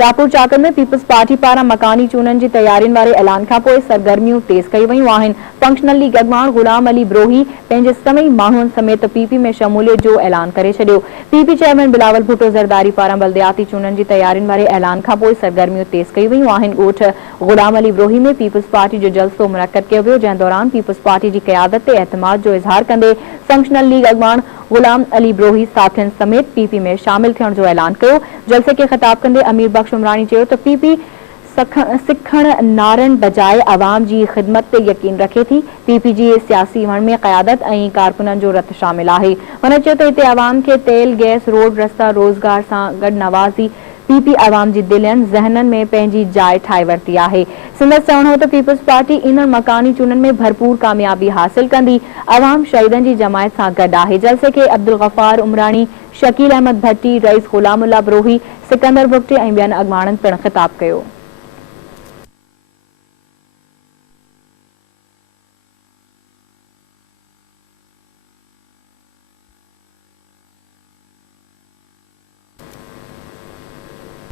शाहपुर चाकर में peoples party पारा मकानी चूनन की तैयारियों वाले ऐलान का सरगर्मियों तेज कई वयूं। फंक्शनल लीग अगवान गुलाम अली ब्रोही पंहिंजे सभई माण्हुनि समेत पीपी में शमूलियत जो ऐलान करे छॾियो। पीपी चेयरमैन बिलावल भुट्टो ज़रदारी पारा बल्दियाती चूनन की तैयारियों वाले ऐलान का सरगर्मियों तेज कई वयूं। ॻोठ गुलाम अली ब्रोही में पीपल्स पार्टी जो जलसो मुनक़द किया वियो, जंहिं दौरान पीपल्स पार्टी की क़यादत ते एतमाद जो इज़हार कंदे फंक्शनल लीग अगवान गुलाम अली ब्रोही साथियुनि समेत पीपी में शामिल थियण जो ऐलान किया। जलसे के खिताब कंदे अमीर बख्श उमरानी चयो त पीपी सिखण नारन बजाए अवाम की खिदमत ते यकीन रखे थी। पीपी जी सियासी वण में क़यादत ऐं कारकुननि जो रत शामिल है। हुन चयो त हिते अवाम के तेल गैस रोड रस्ता रोजगार सां गॾु नवाज़ी पीपी अवाम जी दिलनि ज़हननि में पंहिंजी जाइ ठाहे वरिती है। संदसि चवणु हो त पीपल्स पार्टी ईंदड़ मकानी चूनन में भरपूर कामयाबी हासिल कंदी। अवाम शहीदनि जी जमायत सां गॾु आहे। जलसे के अब्दुल गफ़ार उमरानी, शकील अहमद भट्टी, रईस गुलामुल्ला ब्रोही, सिकंदर भुट्टी ऐं ॿियनि अॻवाननि पिणु ख़िताब कयो।